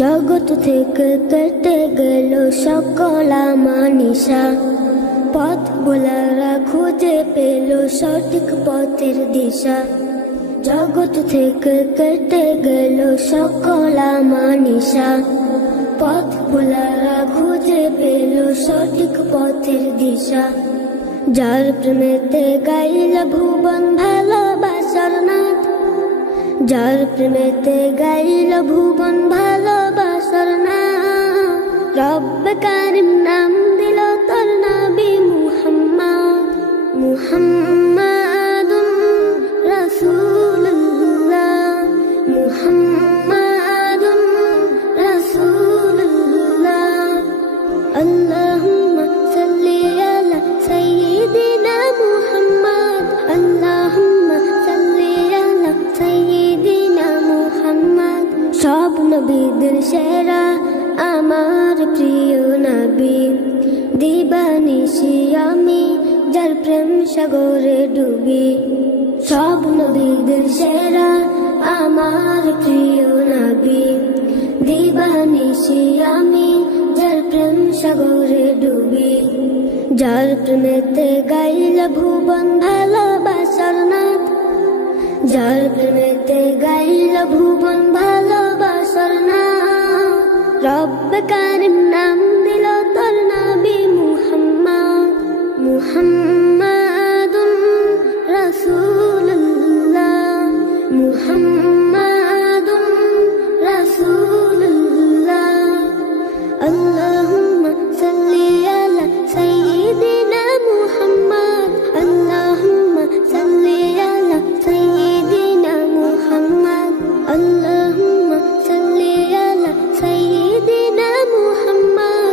জগৎ থেকে কেটে গেল সকল মানিসা, পথ ভোলারা খুঁজে পেল সঠিক পথের দিশা। জগৎ থেকে কেটে গেল সকল মানিসা, পথ ভোলারা খুঁজে পেল সঠিক পথের দিশা। যার প্রেমেতে গাইল ভুবন ভালোবাসার নাথ, যার প্রেমেতে গাইল ভুবন ভালোবাসার নাথ। রব্বে কারিম নাম দিল তোর নবী মুহাম্মদ, মুহাম্মাদুন রাসূলুল্লাহ, মুহাম্মাদুন রাসূলুল্লাহ। আল্লাহুম্মা সাল্লি আলা সাইয়্যিদিনা মুহাম্মদ, আল্লাহুম্মা সাল্লি আলা সাইয়্যিদিনা মুহাম্মদ। সব নবীদের সেরা আমার প্রিয় নবী, দিবানিশি আমি যার প্রেম সাগরে ডুবি। সব নবীদের সেরা আমার প্রিয় নবী, দিবানিশি আমি যার প্রেম সাগরে ডুবি। যার প্রেমেতে গাইল ভুবন ভালোবাসার নাথ, যার প্রেমেতে গাইল ভুবন ভালোবাসার নাথ। রব্বে কারিম নাম দিল তোর নবী মুহাম্মদ, মুহাম্মাদুন রাসূলুল্লাহ, মুহাম্মাদুন রাসূলুল্লাহ। আল্লাহুম্মা সাল্লি আলা সাইয়্যিদিনা মুহাম্মদ, আল্লাহুম্মা সাল্লি আলা সাইয়্যিদিনা মুহাম্মদ, আল্লাহুম্মা সাল্লি আলা সাইয়্যিদিনা মুহাম্মদ।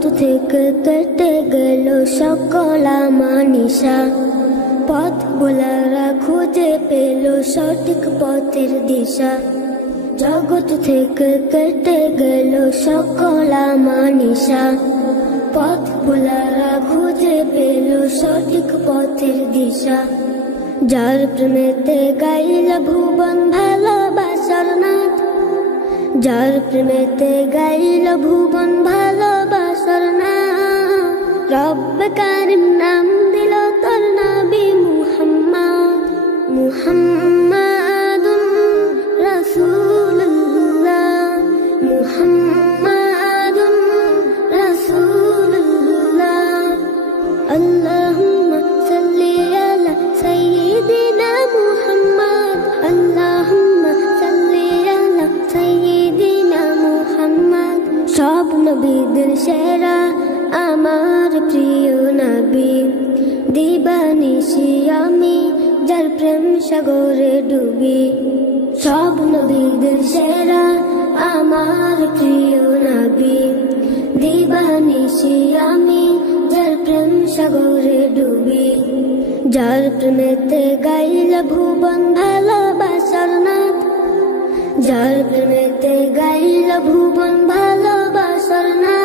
জগৎ থেকে কেটে গেল সকল আমানিশা, পথ ভোলারা খুঁজে পেল সঠিক পথের দিশা। জগৎ থেকে কেটে গেল সকল আমানিশা, পথ ভোলারা খুঁজে পেল সঠিক পথের দিশা। যার প্রেমেতে গাইল ভুবন ভালোবাসার নাথ, যার প্রেমেতে গাইল ভুবন ভালোবাসার নাথ। রব্বে কারিম নাম দিল তোর নবী মুহাম্মদ, মুহাম্মাদুন রাসূলুল্লাহ, মুহাম্মাদুন রাসূলুল্লাহ। আল্লাহুম্মা সাল্লি আলা সাইয়্যিদিনা মুহাম্মদ, আল্লাহুম্মা সাল্লি আলা সাইয়্যিদিনা মুহাম্মদ। সব নবীদের সেরা আমার প্রিয় নবী, দিবানিশি আমি যার প্রেম সাগরে ডুবি। সব নবীদের সেরা আমার প্রিয় নবী, দিবানিশি আমি যার প্রেম সাগরে ডুবি। যার প্রেমেতে গাইল ভুবন ভালোবাসার নাথ, যার প্রেমেতে গাইল ভুবন ভালোবাসার নাথ।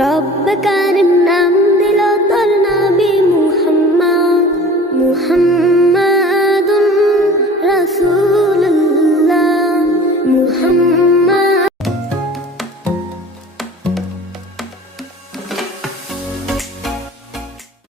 রব্বে কারিম নাম দিল তোর নবী মুহাম্মদ, মুহাম্মাদুন রাসূলুল্লাহ, মুহাম্মদ।